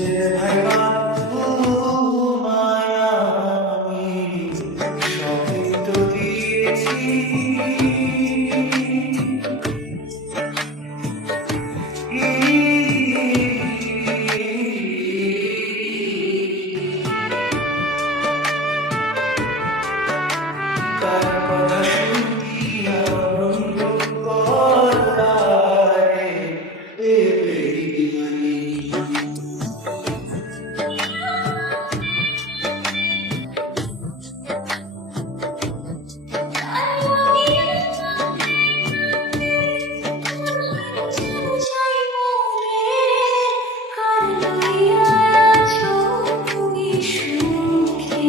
কিসের ভাইবা সবই তো দিয়েছি।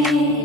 Yeah.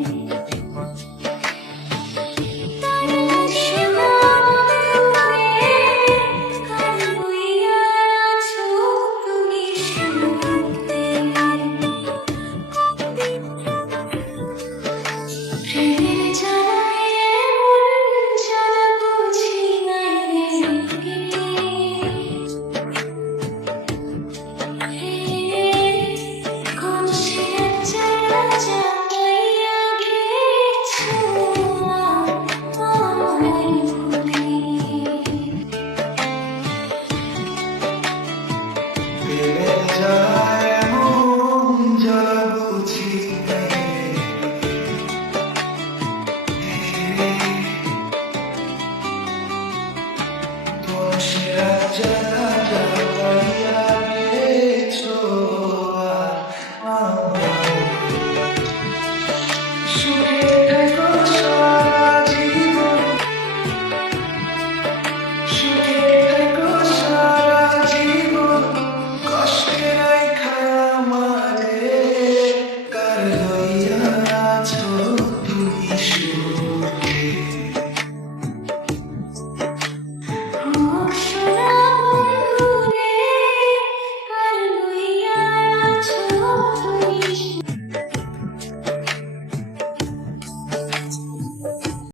just Bye.